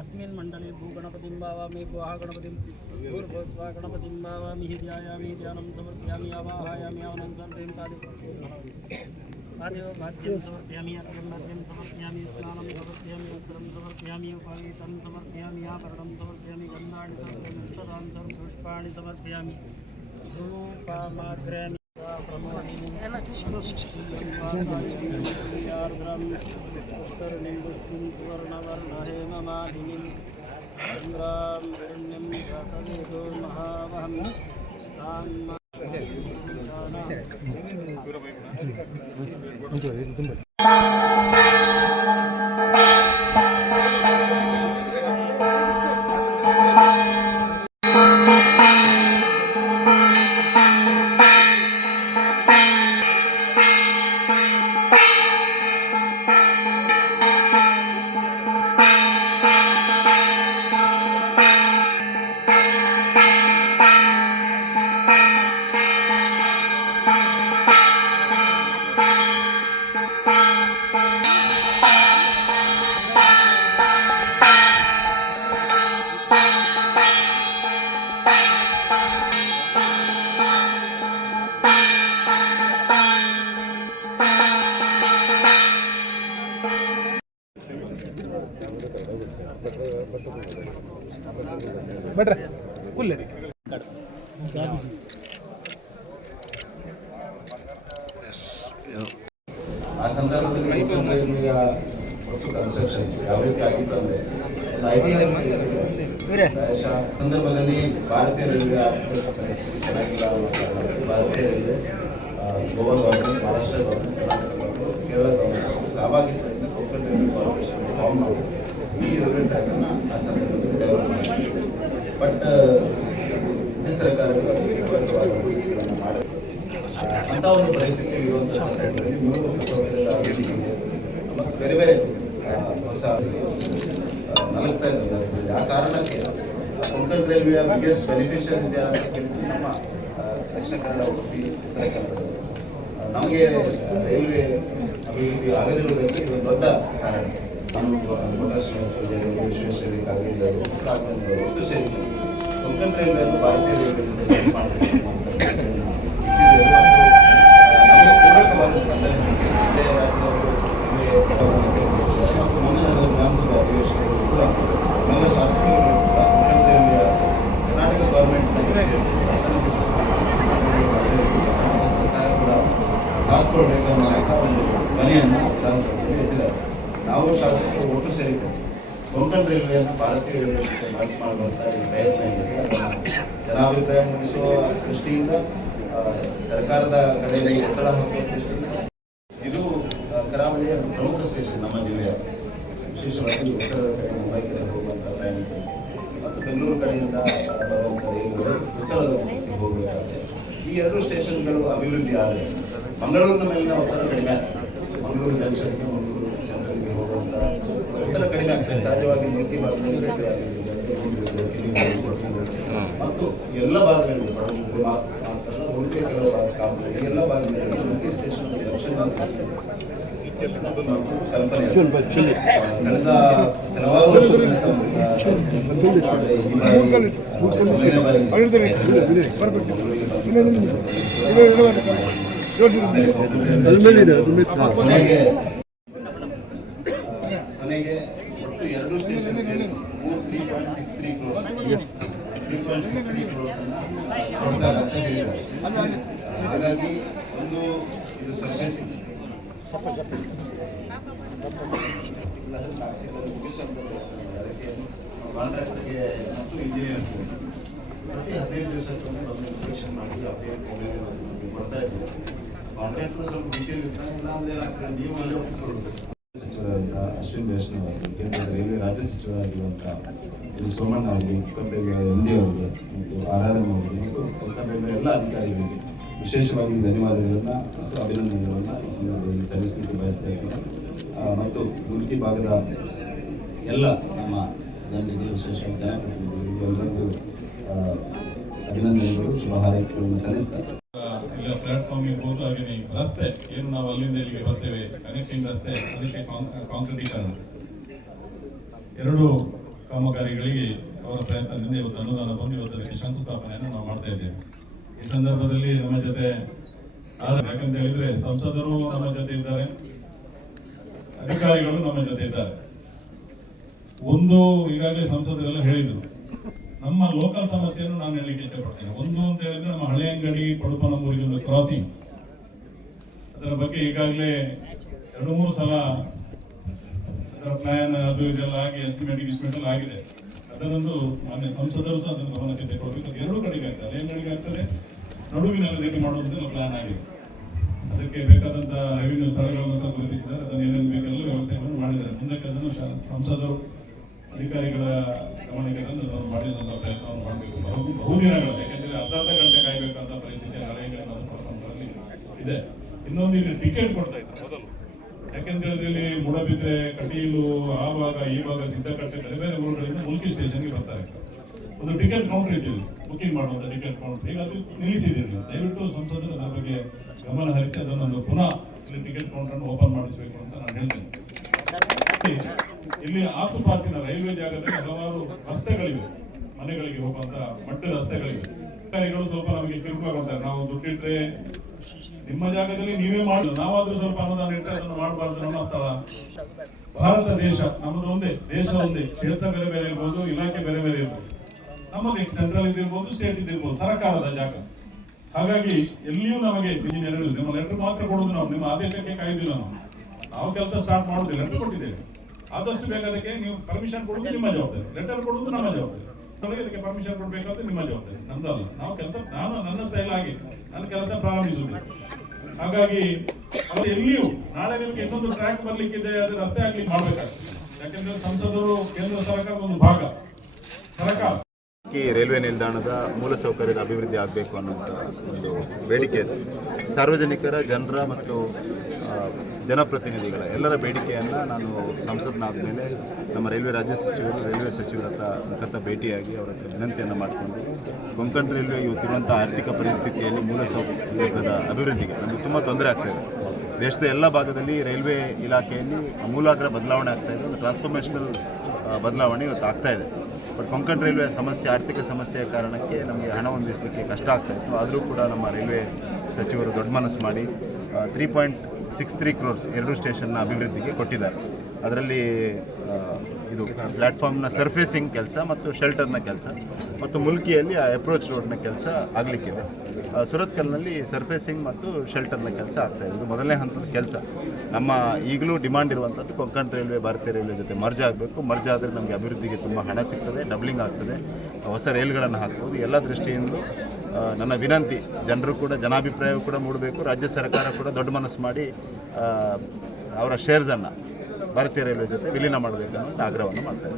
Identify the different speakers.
Speaker 1: अस्मिन् मण्डले भूगणपतिं भावामि गुहा गणपतिं भूर्भुवस्वा गणपतिं भावामि हि ध्यायामि ध्यानं समर्पयामि, आवाहयामि, आनन्दं सर्वें भाग्यं समर्पयामि स्नानं समर्पयामि, वस्त्रं समर्पयामि समर्पयामि आभरणं समर्पयामि गन्धानि समर्पयामि सर्व समर्पयामि। धूपमाग्रयामि सुवर्णवर्णहेममालिनीं चन्द्रां हिरण्यं जातवेदो महावहं तान्
Speaker 2: ಬಿಡ್ರಿ ಕುಲ್ಲರಿ.
Speaker 3: ಆ ಸಂದರ್ಭದಲ್ಲಿ ಕನ್ಸ್ಟ್ರಕ್ಷನ್ ಯಾವ ರೀತಿ ಆಗಿತ್ತು ಅಂದ್ರೆ ಒಂದು ಐತಿಹಾಸಿಕ ಸಂದರ್ಭದಲ್ಲಿ ಭಾರತೀಯ ರೈಲ್ವೆ ಚೆನ್ನಾಗಿಲ್ಲ ಭಾರತೀಯ railway Goa government Maharashtra government Karnataka government Kerala government ಸಹಭಾಗಿತ್ವದಿಂದ Konkan railway corporation form ಮಾಡಿ ಈ ರೈಲ್ವೆ ಟ್ರ್ಯಾಕ್ ಆ ಸಂದರ್ಭದಲ್ಲಿ ಡೆವಲಪ್ ಮಾಡಿದ್ರು. ಬಟ್ ಸರ್ಕಾರಗಳು ವಿರುದ್ಧವಾದ ಹೂಡಿಕೆಗಳನ್ನು ಮಾಡಿದ್ರು. ಅಂತ ಒಂದು ಪರಿಸ್ಥಿತಿ ಇರುವಂತ ಸಂದರ್ಭದಲ್ಲಿ ಮೂಲಭೂತ ಸೌಕರ್ಯದ ಮತ್ತು ಬೇರೆ ಬೇರೆ ಹೊಸ ನಲಗ್ತಾ ಇದ್ದಾವೆ ಆ ಕಾರಣಕ್ಕೆ ಕೊಂಕಣ್ ರೈಲ್ವೆಯ ಬಿಗ್ಗೆಸ್ಟ್ ಬೆನಿಫಿಷರೀಸ್ ಯಾರು ನಮ್ಮ ದಕ್ಷಿಣ ಕನ್ನಡ ಉಡುಪಿ, ಉತ್ತರ ನಮಗೆ ರೈಲ್ವೆ ಅಭಿವೃದ್ಧಿ ಆಗದಿರುವುದಕ್ಕೆ ಇದು ದೊಡ್ಡ ಕಾರಣ. ನಾನು ಕೋಟ ಶ್ರೀನಿವಾಸ ಪೂಜಾರಿ ವಿಶ್ವೇಶ್ವರಯ್ಯ ಕಾಗೇಂದ್ರ ಕಾಗೇಂದ್ರ ಒಟ್ಟು ಸೇರಿ ಕೊಂಕಣ್ ಭಾರತೀಯ ರೈಲ್ವೆ ಅಧಿವೇಶನದಲ್ಲಿ ಕೂಡ ಎಲ್ಲ ಶಾಸಕರು ಕೂಡ ಕೊಂಕಣ್ ರೈಲ್ವೆಯ ಕರ್ನಾಟಕ ಗೌರ್ಮೆಂಟ್ ಕರ್ನಾಟಕ ಸರ್ಕಾರ ಕೂಡ ಸಾಥ್ ಕೊಡಬೇಕನ್ನುವಂಥ ಒಂದು ಮನೆಯನ್ನು ವಿಧಾನಸಭೆಯಲ್ಲಿ ಎತ್ತಿದ್ದಾರೆ ನಾವು ಶಾಸಕರು ಒಟ್ಟು ಸೇರಿಕೊಂಡು ಕೊಂಕಣ್ ರೈಲ್ವೆಯನ್ನು ಭಾರತೀಯ ರೈಲ್ವೆ ಜೊತೆ ಮಾತು ಮಾಡುವಂಥ ಪ್ರಯತ್ನ ಏನಿದೆ ಜನಾಭಿಪ್ರಾಯ ಮೂಡಿಸುವ ದೃಷ್ಟಿಯಿಂದ ಸರ್ಕಾರದ ಕಡೆಯಲ್ಲಿ ಒತ್ತಡ ಹಾಕುವ ದೃಷ್ಟಿಯಿಂದ ಇದು ಕರಾವಳಿಯ ಪ್ರಮುಖ ಸ್ಟೇಷನ್ ನಮ್ಮ ಜಿಲ್ಲೆಯ. ವಿಶೇಷವಾಗಿ ಉತ್ತರದ ಕಡೆ ಮುಂಬೈ ಕಡೆ ಹೋಗುವಂಥ ಪ್ರಯಾಣಿಕರು ಮತ್ತು ಬೆಂಗಳೂರು ಕಡೆಯಿಂದ ಬರುವಂತಹ ರೈಲುಗಳು ಉತ್ತರದ ಹೋಗಬೇಕಾದ್ರೆ ಈ ಎರಡು ಸ್ಟೇಷನ್ಗಳು ಅಭಿವೃದ್ಧಿ ಆದರೆ, ಮಂಗಳೂರಿನ ಮೇಲಿನ ಒತ್ತಡ ಕಡಿಮೆ, ಮಂಗಳೂರು ಜಂಕ್ಷನ್ಗೆ ಮಂಗಳೂರು ಸೆಂಟ್ರಲ್ಗೆ ಹೋಗುವಂಥ ಒತ್ತಡ ಕಡಿಮೆ ಆಗ್ತದೆ ಸಹಜವಾಗಿ ಮುಲ್ಕಿ ಭಾಗದಲ್ಲಿ ರೈಲ್ವೆ ಆಗಿರ್ಬೋದು, ಬೆಂಗಳೂರು, ಕಿರಿಮೂರು, ಕೊಟ್ಟೂರು, ಮತ್ತು ಎಲ್ಲ ಭಾಗಗಳಲ್ಲಿ ಉಳಿಕೆ ಕೆಲವು ಭಾಗ ಎಲ್ಲ ಭಾಗಗಳಲ್ಲಿ ಸ್ಟೇಷನ್ ಕಲ್ಪನೆ ಕಳೆದ ಕೆಲವಾರು ವರ್ಷಗಳಿಂದ ಈ ಬಾರಿ ಮೊದಲನೇ ಬಾರಿ ಕೊನೆಗೆ ಕೊನೆಗೆ ಒಟ್ಟು ಎರಡು ಸ್ಟೇಷನ್ ಸೇರಿಸಿ ಮೂರು three point six three crores ಕೊಡ್ತಾರೆ ಅಂತ ಹೇಳಿದ್ದಾರೆ ಹಾಗಾಗಿ ಒಂದು ಇದು ಸರ್ಫೇಸಿಂಗ್ ಅದಕ್ಕೆ ಮತ್ತು ಇಂಜಿನಿಯರ್ಸ್ ಪ್ರತಿ ಹದಿನೈದು ದಿವಸಕ್ಕೊಮ್ಮೆ ಒಂದು ಇನ್ಸ್ಪೆಕ್ಷನ್ ಮಾಡಿ ಅಪ್ಡೇಟ್ ಕೊಡ್ತಾ ಇದ್ದೀವಿ ಕಾಂಟ್ರಾಕ್ಟರ್ ಸ್ವಲ್ಪ ಬಿಸಿ ಇರ್ತಾರೆ ಇಲ್ಲ ಅಂದ್ರೆ ಏನಾಗ್ತದೆ ನೀವು ಅಲ್ಲಿ ಸಚಿವರಾದ ಅಶ್ವಿನ್ ವೈಷ್ಣವ್ ಕೇಂದ್ರ ರೈಲ್ವೆ ರಾಜ್ಯ ಸಚಿವರಾಗಿರುವಂಥ ಇದು ಸೋಮಣ್ಣ ಅವರಿಗೆ ರೈಲ್ವೆ ಎಂ ಡಿ ಅವರಿಗೆ ಮತ್ತು ಆರ್ ಆರ್ ಎಂ ಅವರಿಗೆ ಮತ್ತು ಕಿಕ್ಕನ್ ಎಲ್ಲ ಅಧಿಕಾರಿಗಳಿಗೆ ವಿಶೇಷವಾಗಿ ಧನ್ಯವಾದಗಳನ್ನು ಮತ್ತು ಅಭಿನಂದನೆಗಳನ್ನು ಈ ಸಂದರ್ಭದಲ್ಲಿ ಸಲ್ಲಿಸಲಿಕ್ಕೆ ಬಯಸ್ತಾ ಮತ್ತು ಮುಲ್ಕಿ ಭಾಗದ ಎಲ್ಲ ನಮ್ಮ ಜನರಿಗೆ ವಿಶೇಷವಾಗಿ ಜನಪ್ರತಿನಿಧಿಗಳಿಗೆ ಎಲ್ಲರಿಗೂ
Speaker 4: ಅಭಿನಂದನೆಗಳು ಶುಭ ಹಾರೈಕೆಗಳನ್ನು ಸಲ್ಲಿಸ್ತಾ
Speaker 5: ಇಲ್ಲ ಪ್ಲಾಟ್ಫಾರ್ಮ್ ಇರ್ಬೋದು ಹಾಗೆ ರಸ್ತೆ, ಏನು ನಾವು ಅಲ್ಲಿಂದ ಇಲ್ಲಿಗೆ ಬರ್ತೇವೆ ಕನೆಕ್ಟಿಂಗ್ ರಸ್ತೆ, ಅದಕ್ಕೆ ಕಾಂಕ್ರೀಟೀಕರಣ ಎರಡು ಕಾಮಗಾರಿಗಳಿಗೆ ಅವರ ಪ್ರಯತ್ನದಿಂದ ಇವತ್ತು ಅನುದಾನ ಬಂದು ಇವತ್ತು ಅದಕ್ಕೆ ಶಂಕುಸ್ಥಾಪನೆಯನ್ನು ನಾವು ಮಾಡ್ತಾ ಇದ್ದೇವೆ. ಈ ಸಂದರ್ಭದಲ್ಲಿ ನಮ್ಮ ಜೊತೆ ಯಾಕಂತ ಹೇಳಿದ್ರೆ ಸಂಸದರು ನಮ್ಮ ಜೊತೆ ಇದ್ದಾರೆ. ಅಧಿಕಾರಿಗಳು ನಮ್ಮ ಜೊತೆ ಇದ್ದಾರೆ. ಒಂದು ಈಗಾಗಲೇ ಸಂಸದರೆಲ್ಲ ಹೇಳಿದ್ರು. ನಮ್ಮ ಲೋಕಲ್ ಸಮಸ್ಯೆಯನ್ನು ನಾನು ಹೇಳಲಿಕ್ಕೆ ಇಷ್ಟಪಡ್ತೇನೆ. ಒಂದು ಅಂತ ಹೇಳಿದ್ರೆ ನಮ್ಮ ಹಳೆ ಅಂಗಡಿ ಪಡುಪನಮೂರಿಗೆ ಒಂದು ಕ್ರಾಸಿಂಗ್ ಅದರ ಬಗ್ಗೆ ಈಗಾಗಲೇ ಎರಡು ಮೂರು ಸಲ ಅದರ ಪ್ಲಾನ್ ಅದು ಇದೆಲ್ಲ ಆಗಿ ಎಸ್ಟಿಮೇಟ್ ಗಿಸ್ಟಿಮೇಟ್ ಎಲ್ಲ ಆಗಿದೆ. ಅದರಲ್ಲೂ ಮಾನ್ಯ ಸಂಸದರು ಸಹ ಅದನ್ನು ಗಮನಕ್ಕೆ ತೆಗೆದುಕೊಳ್ಬೇಕು ಅದು ಎರಡು ಕಡೆಗೆ ಆಗ್ತದೆ. ಏನು ಕಡೆಗೆ ಆಗ್ತದೆ. ನಡುವಿನ ರೀತಿ ಮಾಡುವಂತೆಲ್ಲ ಪ್ಲಾನ್ ಆಗಿದೆ. ಅದಕ್ಕೆ ಬೇಕಾದಂಥ ರೆವಿನ್ಯೂ ಸ್ಥಳಗಳನ್ನು ಸಹ ಗುರುತಿಸಿದ್ದಾರೆ. ಅದನ್ನು ಏನೇನು ಬೇಕೆಲ್ಲ ವ್ಯವಸ್ಥೆಗಳನ್ನು ಮಾಡಿದ್ದಾರೆ. ಮುಂದಕ್ಕೆ ಅದನ್ನು ಸಂಸದರು, ಅಧಿಕಾರಿಗಳ ಗಮನಕ್ಕೆ ತಂದು ಅದನ್ನು ಮಾಡಿದಂಥ ಪ್ರಯತ್ನವನ್ನು ಮಾಡಬೇಕು. ಬಹು ಬಹುದಿನಗಳು ಯಾಕೆಂದ್ರೆ ಅರ್ಧ ಗಂಟೆ ಕಾಯಬೇಕಂತ ಪರಿಸ್ಥಿತಿ ಹಳೆಯ ಇದೆ. ಇನ್ನೊಂದು ಇಲ್ಲಿ ಟಿಕೆಟ್ ಕೊಡ್ತಾ ಇದ್ದಾರೆ. ಮೊದಲು. ಯಾಕೆಂತ ಹೇಳಿದ್ರೆ ಇಲ್ಲಿ ಮೂಡಬಿದ್ರೆ, ಕಟೀಲು ಆ ಭಾಗ ಈ ಭಾಗ ಸಿದ್ದಕಟ್ಟೆ ಬೇರೆ ಬೇರೆ ಊರುಗಳಿಂದ ಮುಲ್ಕಿ ಸ್ಟೇಷನ್ಗೆ ಬರ್ತಾರೆ. ಒಂದು ಟಿಕೆಟ್ ಕೌಂಟರ್ ಇದೆ ಬುಕ್ಕಿಂಗ್ ಮಾಡುವಂಥ ಟಿಕೆಟ್ ಕೌಂಟರ್ ಈಗ ಅದು ನಿಲ್ಲಿಸಿದ್ದೀರಿ. ದಯವಿಟ್ಟು ಸಂಸದರು ಅದರ ಬಗ್ಗೆ ಗಮನ ಹರಿಸಿ ಅದನ್ನೊಂದು ಪುನಃ ಇಲ್ಲಿ ಟಿಕೆಟ್ ಕೌಂಟರ್ ಓಪನ್ ಮಾಡಿಸಬೇಕು ಅಂತ ನಾನು ಹೇಳ್ತೇನೆ. ಇಲ್ಲಿ ಆಸುಪಾಸಿನ ರೈಲ್ವೆ ಜಾಗದಲ್ಲಿ ಹಲವಾರು ರಸ್ತೆಗಳಿವೆ. ಮನೆಗಳಿಗೆ ಹೋಗುವಂತ ಮಟ್ಟ ರಸ್ತೆಗಳಿವೆ. ಅಧಿಕಾರಿಗಳು ಸ್ವಲ್ಪ ನಮಗೆ ಕಿರುಕುಳ ಕೊಡ್ತಾರೆ. ನಾವು ದುಡ್ಡಿಟ್ರೆ ನಿಮ್ಮ ಜಾಗದಲ್ಲಿ ನೀವೇ ಮಾಡಿ, ನಾವಾದ್ರೂ ಸ್ವಲ್ಪ ಅನುದಾನ ಇಟ್ಟರೆ ಅದನ್ನು ಮಾಡಬಾರ್ದು ನಮ್ಮ ಸ್ಥಳ. ಭಾರತ ದೇಶ, ನಮ್ಮದು ಒಂದೇ, ದೇಶ ಒಂದೇ. ಕ್ಷೇತ್ರ ಬೇರೆ ಬೇರೆ ಇರ್ಬೋದು, ಇಲಾಖೆ ಬೇರೆ ಬೇರೆ ಇರ್ಬೋದು. ನಮ್ಮದು ಸೆಂಟ್ರಲ್ ಇದಿರ್ಬೋದು ಸ್ಟೇಟ್ ಇದಿರ್ಬೋದು ಸರ್ಕಾರದ ಜಾಗ. ಹಾಗಾಗಿ ಎಲ್ಲಿಯೂ ನಮಗೆ ಇಂಜಿನಿಯರ್ ನಿಮ್ಮ ಲೆಟರ್ ಮಾತ್ರ ಕೊಡುದು ನಾವು, ನಿಮ್ಮ ಆದೇಶಕ್ಕೆ ಕಾಯ್ದಿಲ್ಲ ನಾವು. ನಾವು ಕೆಲಸ ಸ್ಟಾರ್ಟ್ ಮಾಡುದಿಲ್ಲ ಲೆಟರ್ ಕೊಟ್ಟಿದ್ದೇವೆ. ಆದಷ್ಟು ಬೇಗ ಅದಕ್ಕೆ ನೀವು ಪರ್ಮಿಷನ್ ಕೊಡುದು ನಿಮ್ಮ ಜವಾಬ್ದಾರಿ. ಲೆಟರ್ ಕೊಡುದು ನಮ್ಮ ಜವಾಬ್ದಾರಿ. ಇದಕ್ಕೆ ಪರ್ಮಿಷನ್ ಕೊಡ್ಬೇಕಾದ್ರೆ ನಿಮ್ಮ ಜವಾಬ್ದಾರಿ. ನಂದಲ್ಲ ನಾವು ಕೆಲಸ ನಾನು ನನ್ನ ಸ್ಟೈಲ್ ಆಗಿ ನನ್ನ ಕೆಲಸ ಪ್ರಾರಂಭಿಸುವುದು ಹಾಗಾಗಿ ಅವರು ಎಲ್ಲಿಯೂ ನಾಳೆ ನಿಮಗೆ ಇನ್ನೊಂದು ಟ್ರ್ಯಾಕ್ ಬರ್ಲಿಕ್ಕಿದೆ ಅದು ರಸ್ತೆ ಆಗ್ಲಿಕ್ಕೆ ಮಾಡ್ಬೇಕಾಗ್ತದೆ ಯಾಕೆಂದ್ರೆ ಸಂಸದರು, ಕೇಂದ್ರ ಸರ್ಕಾರದ ಒಂದು ಭಾಗ. ಸರ್ಕಾರ.
Speaker 3: ರೈಲ್ವೆ ನಿಲ್ದಾಣದ ಮೂಲಸೌಕರ್ಯದ ಅಭಿವೃದ್ಧಿ ಆಗಬೇಕು ಅನ್ನುವಂಥ ಒಂದು ಬೇಡಿಕೆ ಇದೆ. ಸಾರ್ವಜನಿಕರ, ಜನರ ಮತ್ತು ಜನಪ್ರತಿನಿಧಿಗಳ ಎಲ್ಲರ ಬೇಡಿಕೆಯನ್ನು ನಾನು ಸಂಸತ್ನಾದ ಮೇಲೆ ನಮ್ಮ ರೈಲ್ವೆ ರಾಜ್ಯ ಸಚಿವರು, ರೈಲ್ವೆ ಸಚಿವರ ಹತ್ರ ಮುಖತ್ತ ಭೇಟಿಯಾಗಿ ಅವರ ಹತ್ರ ವಿನಂತಿಯನ್ನು ಮಾಡಿಕೊಂಡು ಕೊಂಕಣ ರೈಲ್ವೆ ಇವತ್ತಿರುವಂಥ ಆರ್ಥಿಕ ಪರಿಸ್ಥಿತಿಯಲ್ಲಿ ಮೂಲಸೌಕರ್ಯದ ಅಭಿವೃದ್ಧಿಗೆ ನಮಗೆ ತುಂಬ ತೊಂದರೆ ಆಗ್ತಾ ಇದೆ. ದೇಶದ ಎಲ್ಲ ಭಾಗದಲ್ಲಿ ರೈಲ್ವೆ ಇಲಾಖೆಯಲ್ಲಿ ಅಮೂಲಾಗ್ರ ಬದಲಾವಣೆ ಆಗ್ತಾ ಇದೆ, ಒಂದು ಟ್ರಾನ್ಸ್ಫಾರ್ಮೇಷನಲ್ ಬದಲಾವಣೆ ಇವತ್ತು ಆಗ್ತಾ ಇದೆ. ಬಟ್ ಕೊಂಕಣ ರೈಲ್ವೆ ಸಮಸ್ಯೆ, ಆರ್ಥಿಕ ಸಮಸ್ಯೆಯ ಕಾರಣಕ್ಕೆ ನಮಗೆ ಹಣ ಹೊಂದಿಸಲಿಕ್ಕೆ ಕಷ್ಟ ಆಗ್ತಾ ಇತ್ತು. ಆದರೂ ಕೂಡ ನಮ್ಮ ರೈಲ್ವೆ ಸಚಿವರು ದೊಡ್ಡ ಮನಸ್ಸು ಮಾಡಿ three point six three crores ಎರಡು ಸ್ಟೇಷನ್ನ ಅಭಿವೃದ್ಧಿಗೆ ಕೊಟ್ಟಿದ್ದಾರೆ. ಅದರಲ್ಲಿ ಇದು ಪ್ಲ್ಯಾಟ್ಫಾರ್ಮ್ನ ಸರ್ಫೇಸಿಂಗ್ ಕೆಲಸ ಮತ್ತು ಶೆಲ್ಟರ್ನ ಕೆಲಸ ಮತ್ತು ಮುಲ್ಕಿಯಲ್ಲಿ ಆ ಅಪ್ರೋಚ್ ರೋಡ್ನ ಕೆಲಸ ಆಗಲಿಕ್ಕಿದೆ. ಸುರತ್ಕಲ್ನಲ್ಲಿ ಸರ್ಫೇಸಿಂಗ್ ಮತ್ತು ಶೆಲ್ಟರ್ನ ಕೆಲಸ ಆಗ್ತಾ ಇದೆ. ಮೊದಲನೇ ಹಂತದ ಕೆಲಸ. ನಮ್ಮ ಈಗಲೂ ಡಿಮಾಂಡ್ ಇರುವಂಥದ್ದು ಕೊಂಕಣ ರೈಲ್ವೆ ಭಾರತೀಯ ರೈಲ್ವೆ ಜೊತೆ ಮರ್ಜ್ ಆಗಬೇಕು. ಮರ್ಜ್ ಆದರೆ ನಮಗೆ ಅಭಿವೃದ್ಧಿಗೆ ತುಂಬ ಹಣ ಸಿಗ್ತದೆ ಡಬ್ಲಿಂಗ್ ಆಗ್ತದೆ. ಹೊಸ ರೈಲ್ಗಳನ್ನು ಹಾಕ್ಬೋದು. ಎಲ್ಲ ದೃಷ್ಟಿಯಿಂದ ನನ್ನ ವಿನಂತಿ, ಜನರು ಕೂಡ ಜನಾಭಿಪ್ರಾಯ ಕೂಡ ಮೂಡಬೇಕು. ರಾಜ್ಯ ಸರ್ಕಾರ ಕೂಡ ದೊಡ್ಡ ಮನಸ್ಸು ಮಾಡಿ ಅವರ ಶೇರ್ಸನ್ನು ಭಾರತೀಯ ರೈಲ್ವೆ ಜೊತೆ ವಿಲೀನ ಮಾಡಬೇಕು ಅನ್ನೋ ಆಗ್ರಹವನ್ನು ಮಾಡ್ತಾ